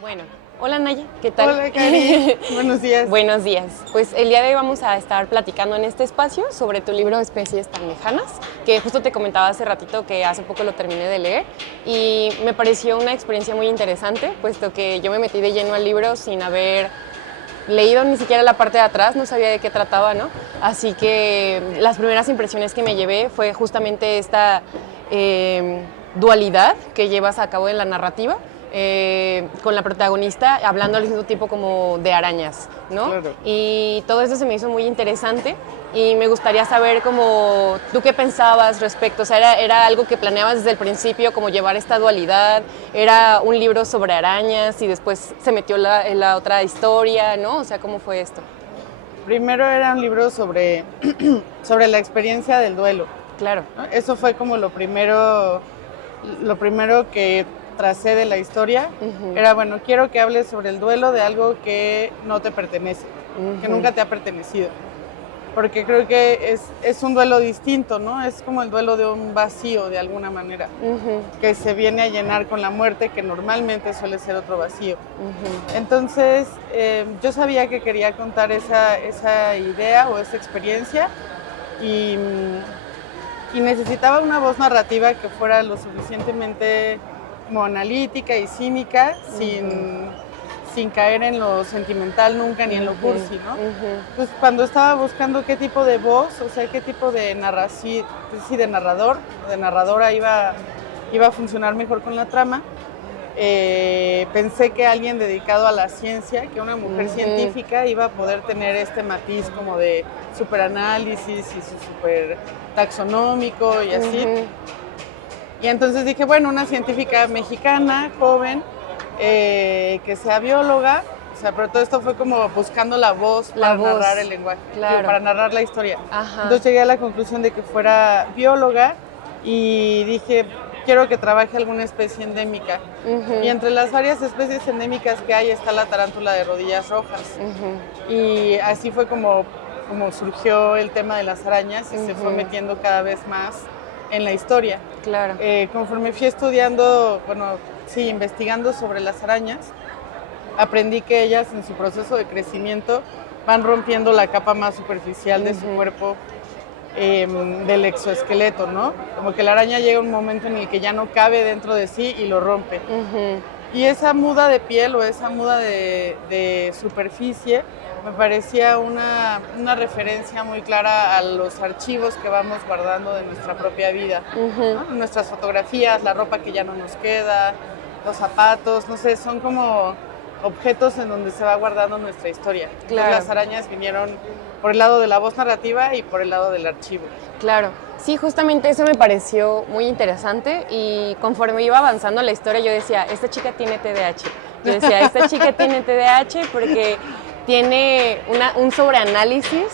Bueno, hola Naya, ¿qué tal? Hola, Cari. Buenos días. Buenos días. Pues el día de hoy vamos a estar platicando en este espacio sobre tu libro Especies tan lejanas, que justo te comentaba hace ratito que hace poco lo terminé de leer y me pareció una experiencia muy interesante, puesto que yo me metí de lleno al libro sin haber leído ni siquiera la parte de atrás, no sabía de qué trataba, ¿no? Así que las primeras impresiones que me llevé fue justamente esta dualidad que llevas a cabo en la narrativa, con la protagonista hablando al mismo tiempo como de arañas, ¿no? Claro. Y todo eso se me hizo muy interesante y me gustaría saber como tú qué pensabas respecto, o sea, era algo que planeabas desde el principio, como llevar esta dualidad, era un libro sobre arañas y después se metió en la otra historia, ¿no? O sea, ¿cómo fue esto? Primero era un libro sobre, sobre la experiencia del duelo, Claro. ¿no? Eso fue como lo primero que tracé de la historia. Era, bueno, quiero que hables sobre el duelo de algo que no te pertenece, que nunca te ha pertenecido. Porque creo que es un duelo distinto, ¿no? Es como el duelo de un vacío, de alguna manera, que se viene a llenar con la muerte, que normalmente suele ser otro vacío. Entonces, yo sabía que quería contar esa idea o esa experiencia y necesitaba una voz narrativa que fuera lo suficientemente como analítica y cínica, sin caer en lo sentimental nunca ni en lo cursi, ¿no? Pues cuando estaba buscando qué tipo de voz, o sea, qué tipo de narración, pues sí, de narrador, de narradora iba a funcionar mejor con la trama, pensé que alguien dedicado a la ciencia, que una mujer científica iba a poder tener este matiz como de superanálisis y su super taxonómico y así. Y entonces dije, bueno, una científica mexicana, joven, que sea bióloga, o sea, pero todo esto fue como buscando la voz para narrar el lenguaje, para narrar la historia. Entonces llegué a la conclusión de que fuera bióloga y dije, quiero que trabaje alguna especie endémica. Y entre las varias especies endémicas que hay está la tarántula de rodillas rojas. Y así fue como surgió el tema de las arañas y se fue metiendo cada vez más en la historia. Claro. Conforme fui estudiando, investigando sobre las arañas, aprendí que ellas en su proceso de crecimiento van rompiendo la capa más superficial de su cuerpo, del exoesqueleto, ¿no? Como que la araña llega a un momento en el que ya no cabe dentro de sí y lo rompe. Y esa muda de piel o esa muda de superficie me parecía una referencia muy clara a los archivos que vamos guardando de nuestra propia vida, ¿no? Nuestras fotografías, la ropa que ya no nos queda, los zapatos, no sé, son como objetos en donde se va guardando nuestra historia. Claro. Entonces, las arañas vinieron por el lado de la voz narrativa y por el lado del archivo. Claro, sí, justamente eso me pareció muy interesante y conforme iba avanzando la historia yo decía, esta chica tiene TDAH. Yo decía, esta chica tiene TDAH porque tiene un sobreanálisis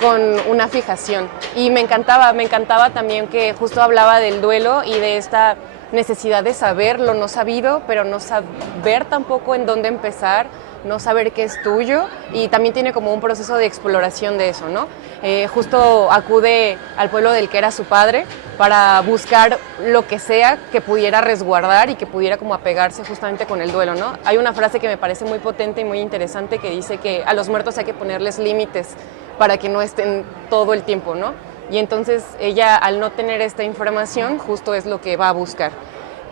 con una fijación. Y me encantaba también que justo hablaba del duelo y de esta necesidad de saber lo no sabido, pero no saber tampoco en dónde empezar, no saber qué es tuyo, y también tiene como un proceso de exploración de eso, ¿no? Justo acude al pueblo del que era su padre para buscar lo que sea que pudiera resguardar y que pudiera como apegarse justamente con el duelo, ¿no? Hay una frase que me parece muy potente y muy interesante que dice que a los muertos hay que ponerles límites para que no estén todo el tiempo, ¿no? Y entonces ella, al no tener esta información, justo es lo que va a buscar.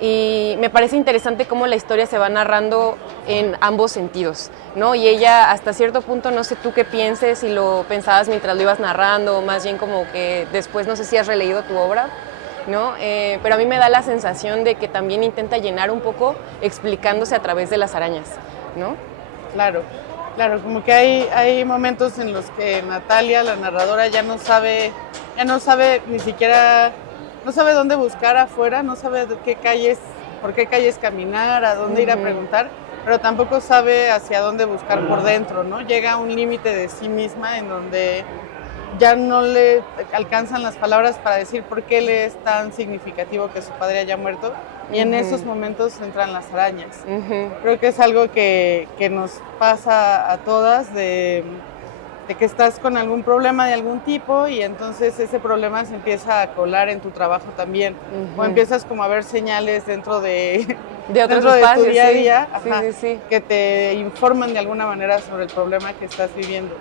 Y me parece interesante cómo la historia se va narrando en ambos sentidos, ¿no? Y ella, hasta cierto punto, no sé tú qué pienses, si lo pensabas mientras lo ibas narrando, o más bien como que después, no sé si has releído tu obra, ¿no? Pero a mí me da la sensación de que también intenta llenar un poco explicándose a través de las arañas, ¿no? Claro, como que hay momentos en los que Natalia, la narradora, ya no sabe ni siquiera, no sabe dónde buscar afuera, no sabe por qué calles caminar, a dónde ir a preguntar, pero tampoco sabe hacia dónde buscar por dentro, ¿no? Llega a un límite de sí misma en donde ya no le alcanzan las palabras para decir por qué le es tan significativo que su padre haya muerto, y en esos momentos entran las arañas. Creo que es algo que nos pasa a todas, de que estás con algún problema de algún tipo y entonces ese problema se empieza a colar en tu trabajo también. O empiezas como a ver señales dentro de de otros dentro espacios, de tu día a día, sí, ajá, sí, sí. que te informan de alguna manera sobre el problema que estás viviendo.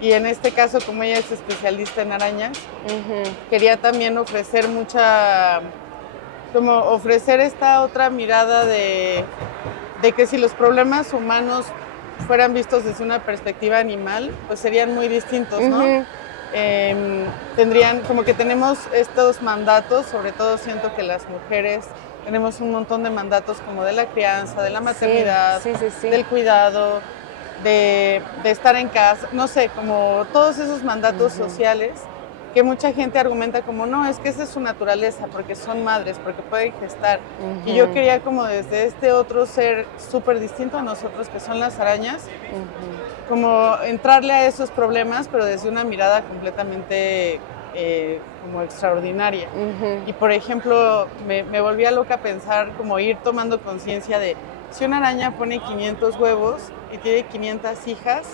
Y en este caso, como ella es especialista en arañas, quería también ofrecer como ofrecer esta otra mirada de que si los problemas humanos fueran vistos desde una perspectiva animal, pues serían muy distintos, ¿no? Tendrían, como que tenemos estos mandatos, sobre todo siento que las mujeres tenemos un montón de mandatos como de la crianza, de la maternidad, sí. del cuidado, de estar en casa, no sé, como todos esos mandatos sociales que mucha gente argumenta como, no, es que esa es su naturaleza, porque son madres, porque pueden gestar. Y yo quería como desde este otro ser súper distinto a nosotros, que son las arañas, como entrarle a esos problemas, pero desde una mirada completamente como extraordinaria. Y por ejemplo, me volvía loca pensar como ir tomando conciencia de, si una araña pone 500 huevos y tiene 500 hijas,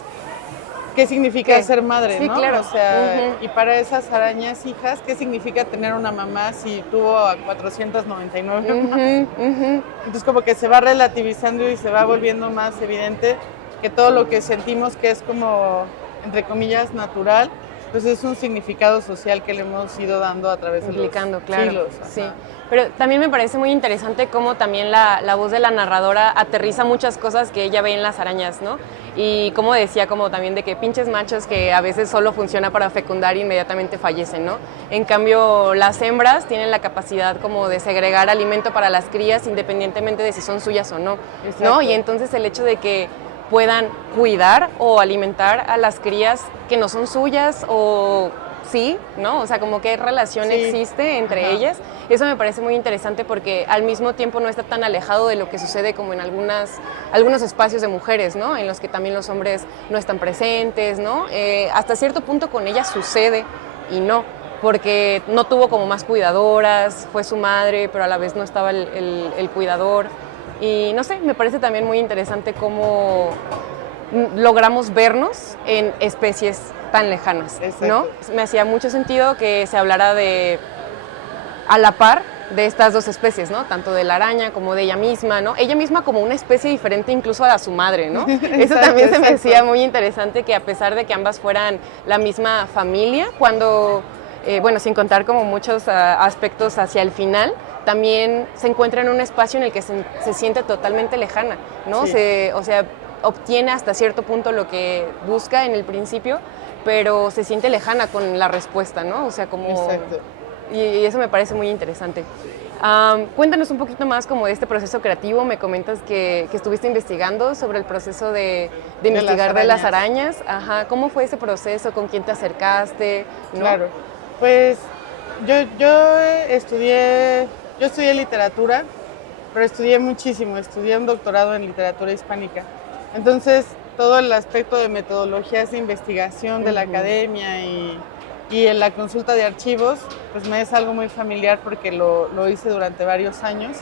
¿qué significa ser madre, no? Claro. O sea, y para esas arañas hijas, ¿qué significa tener una mamá si tuvo a 499? Entonces como que se va relativizando y se va volviendo más evidente que todo lo que sentimos que es como, entre comillas, natural, pues es un significado social que le hemos ido dando a través de los siglos. Sí. Pero también me parece muy interesante cómo también la voz de la narradora aterriza muchas cosas que ella ve en las arañas, ¿no? Y como decía, como también de que pinches machos que a veces solo funciona para fecundar e inmediatamente fallecen, ¿no? En cambio, las hembras tienen la capacidad como de segregar alimento para las crías independientemente de si son suyas o no, ¿no? Y entonces el hecho de que puedan cuidar o alimentar a las crías que no son suyas o sí, ¿no? O sea, como qué relación existe entre ellas. Eso me parece muy interesante porque al mismo tiempo no está tan alejado de lo que sucede como en algunos espacios de mujeres, ¿no? En los que también los hombres no están presentes, ¿no? Hasta cierto punto con ella sucede y no, porque no tuvo como más cuidadoras, fue su madre, pero a la vez no estaba el cuidador. Y no sé, me parece también muy interesante cómo logramos vernos en especies tan lejanas, ¿no? Me hacía mucho sentido que se hablara de a la par de estas dos especies, ¿no? Tanto de la araña como de ella misma, ¿no? Ella misma como una especie diferente incluso a su madre, ¿no? Eso también se me hacía muy interesante, que a pesar de que ambas fueran la misma familia, cuando, bueno, sin contar como muchos aspectos hacia el final, también se encuentra en un espacio en el que se siente totalmente lejana, ¿no? O sea, obtiene hasta cierto punto lo que busca en el principio, pero se siente lejana con la respuesta, ¿no? O sea, como... Exacto. Y eso me parece muy interesante. Cuéntanos un poquito más como de este proceso creativo. Me comentas que estuviste investigando sobre el proceso de investigar de las arañas. Ajá. ¿Cómo fue ese proceso? ¿Con quién te acercaste? ¿No? Claro, pues yo estudié literatura, pero estudié muchísimo, estudié un doctorado en literatura hispánica. Entonces, todo el aspecto de metodologías de investigación de la academia y en la consulta de archivos, pues me es algo muy familiar porque lo hice durante varios años.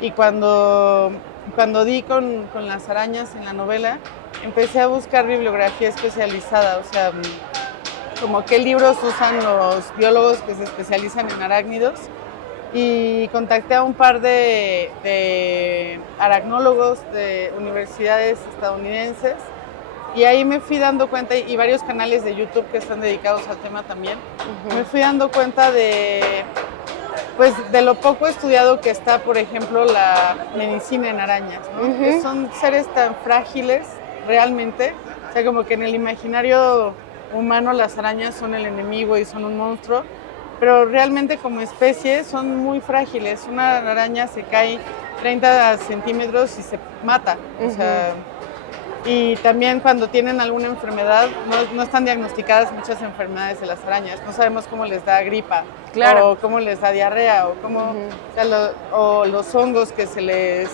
Y cuando di con las arañas en la novela, empecé a buscar bibliografía especializada, o sea, como qué libros usan los biólogos que se especializan en arácnidos, y contacté a un par de aracnólogos de universidades estadounidenses, y ahí me fui dando cuenta, y varios canales de YouTube que están dedicados al tema también, me fui dando cuenta de lo poco estudiado que está, por ejemplo, la medicina en arañas, ¿no? Que son seres tan frágiles realmente, o sea, como que en el imaginario humano las arañas son el enemigo y son un monstruo, pero realmente como especie son muy frágiles. Una araña se cae 30 centímetros y se mata, o sea, y también cuando tienen alguna enfermedad, no están diagnosticadas muchas enfermedades de las arañas, no sabemos cómo les da gripa, o cómo les da diarrea, o cómo, o sea, o los hongos que les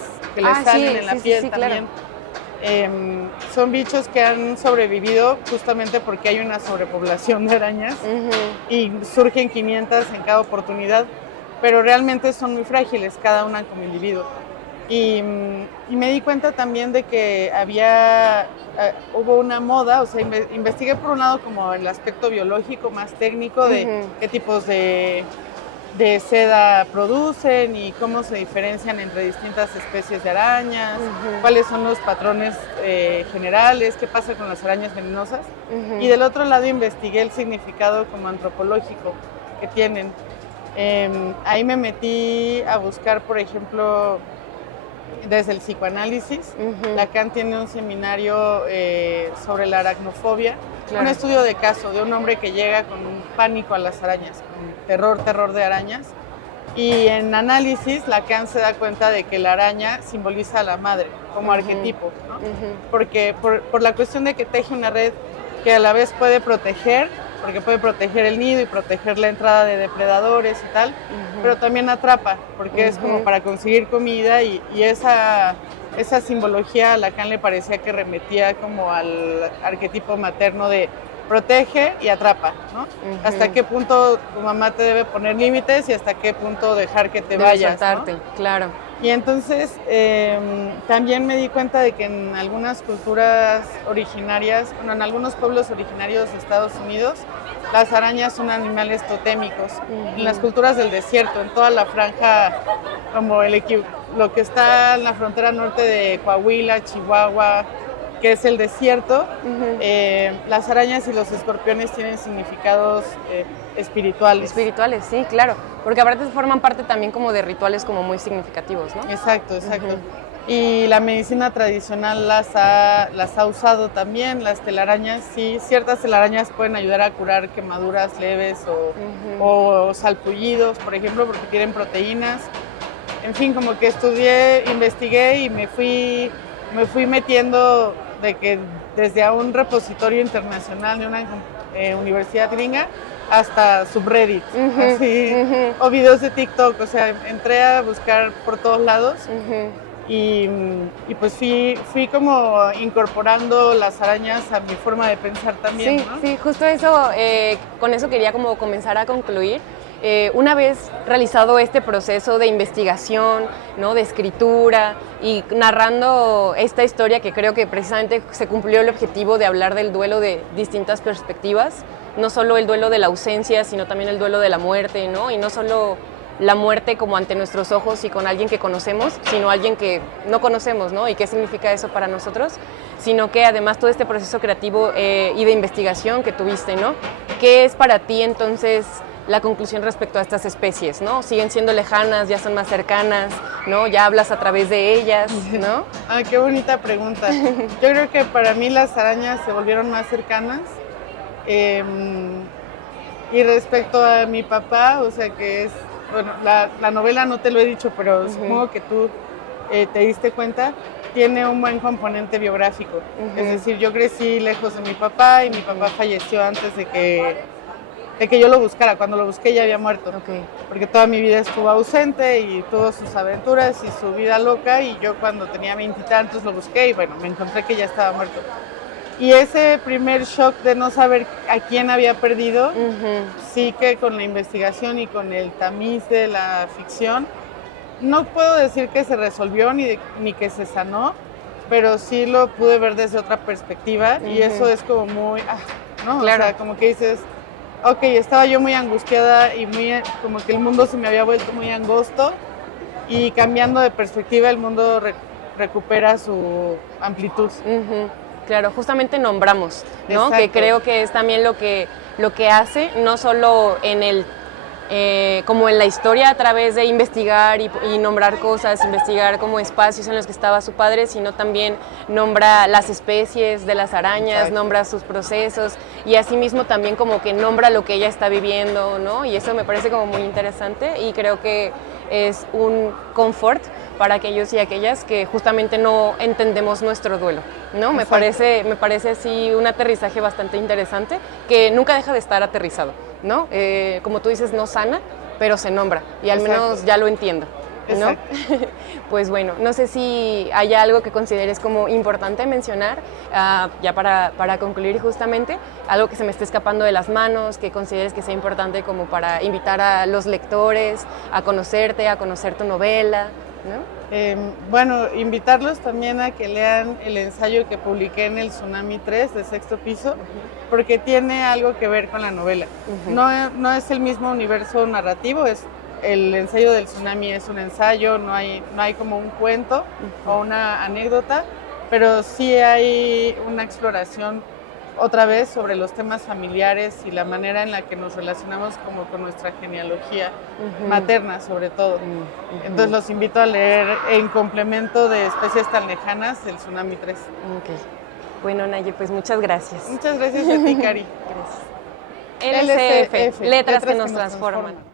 salen en la piel también. Claro. Son bichos que han sobrevivido justamente porque hay una sobrepoblación de arañas y surgen 500 en cada oportunidad, pero realmente son muy frágiles cada una como individuo. Y me di cuenta también de que hubo una moda, o sea, investigué por un lado como el aspecto biológico más técnico de qué tipos de de seda producen y cómo se diferencian entre distintas especies de arañas, cuáles son los patrones generales, qué pasa con las arañas venenosas. Y del otro lado investigué el significado como antropológico que tienen. Ahí me metí a buscar, por ejemplo, desde el psicoanálisis. Lacan tiene un seminario sobre la aracnofobia, un estudio de caso de un hombre que llega con un pánico a las arañas, con terror de arañas. Y en análisis, Lacan se da cuenta de que la araña simboliza a la madre como arquetipo, ¿no? Porque por la cuestión de que teje una red que a la vez puede proteger, porque puede proteger el nido y proteger la entrada de depredadores y tal, pero también atrapa, porque es como para conseguir comida y esa simbología a Lacan le parecía que remetía como al arquetipo materno de protege y atrapa, ¿no? Hasta qué punto tu mamá te debe poner límites y hasta qué punto dejar que te vayas, soltarte, ¿no? Claro. Y entonces también me di cuenta de que en algunas culturas originarias, bueno, en algunos pueblos originarios de Estados Unidos, las arañas son animales totémicos. En las culturas del desierto, en toda la franja, como lo que está en la frontera norte de Coahuila, Chihuahua, que es el desierto, las arañas y los escorpiones tienen significados espirituales. Espirituales, sí, claro, porque aparte forman parte también como de rituales como muy significativos, ¿no? Exacto. Y la medicina tradicional las ha usado también, las telarañas, sí, ciertas telarañas pueden ayudar a curar quemaduras leves o salpullidos, por ejemplo, porque tienen proteínas. En fin, como que estudié, investigué y me fui metiendo de que desde a un repositorio internacional de una universidad gringa hasta subreddit, o videos de TikTok, o sea, entré a buscar por todos lados y pues fui como incorporando las arañas a mi forma de pensar también, sí, ¿no? Sí, justo eso, con eso quería como comenzar a concluir. Una vez realizado este proceso de investigación, ¿no? De escritura y narrando esta historia que creo que precisamente se cumplió el objetivo de hablar del duelo de distintas perspectivas, no solo el duelo de la ausencia, sino también el duelo de la muerte, ¿no? Y no solo la muerte como ante nuestros ojos y con alguien que conocemos, sino alguien que no conocemos, ¿no? Y qué significa eso para nosotros, sino que además todo este proceso creativo y de investigación que tuviste, ¿no? ¿Qué es para ti entonces la conclusión respecto a estas especies, ¿no? ¿Siguen siendo lejanas, ya son más cercanas, ¿no? ¿Ya hablas a través de ellas, ¿no? Ah, qué bonita pregunta. Yo creo que para mí las arañas se volvieron más cercanas. Y respecto a mi papá, o sea que es, bueno, la novela no te lo he dicho, pero supongo que tú te diste cuenta, tiene un buen componente biográfico. Es decir, yo crecí lejos de mi papá y mi papá falleció antes de que yo lo buscara. Cuando lo busqué ya había muerto, porque toda mi vida estuvo ausente y tuvo sus aventuras y su vida loca, y yo cuando tenía 20 y tantos lo busqué y bueno, me encontré que ya estaba muerto. Y ese primer shock de no saber a quién había perdido, sí que con la investigación y con el tamiz de la ficción, no puedo decir que se resolvió ni que se sanó, pero sí lo pude ver desde otra perspectiva y eso es como muy, ¿no? Claro. O sea, como que dices, ok, estaba yo muy angustiada y como que el mundo se me había vuelto muy angosto y cambiando de perspectiva el mundo recupera su amplitud. Claro, justamente nombramos, ¿no? Exacto. Que creo que es también lo que hace, no solo en el como en la historia a través de investigar y nombrar cosas, investigar como espacios en los que estaba su padre, sino también nombra las especies de las arañas, Exacto. nombra sus procesos y asimismo también como que nombra lo que ella está viviendo, ¿no? Y eso me parece como muy interesante y creo que es un confort para aquellos y aquellas que justamente no entendemos nuestro duelo, ¿no? Me parece así un aterrizaje bastante interesante que nunca deja de estar aterrizado, ¿no? Como tú dices, no sana, pero se nombra y al menos ya lo entiendo, ¿no? Pues bueno, no sé si hay algo que consideres como importante mencionar, ya para concluir justamente, algo que se me esté escapando de las manos, que consideres que sea importante como para invitar a los lectores a conocerte, a conocer tu novela, ¿no? Bueno, invitarlos también a que lean el ensayo que publiqué en el Tsunami 3 de Sexto Piso, porque tiene algo que ver con la novela. No es el mismo universo narrativo, es el ensayo del tsunami es un ensayo, no hay como un cuento o una anécdota, pero sí hay una exploración otra vez sobre los temas familiares y la manera en la que nos relacionamos como con nuestra genealogía materna sobre todo. Entonces los invito a leer en complemento de Especies tan lejanas, el Tsunami 3. Ok. Bueno, Naye, pues muchas gracias. Muchas gracias a ti, Cari. Gracias. LCF, letras que nos transforman.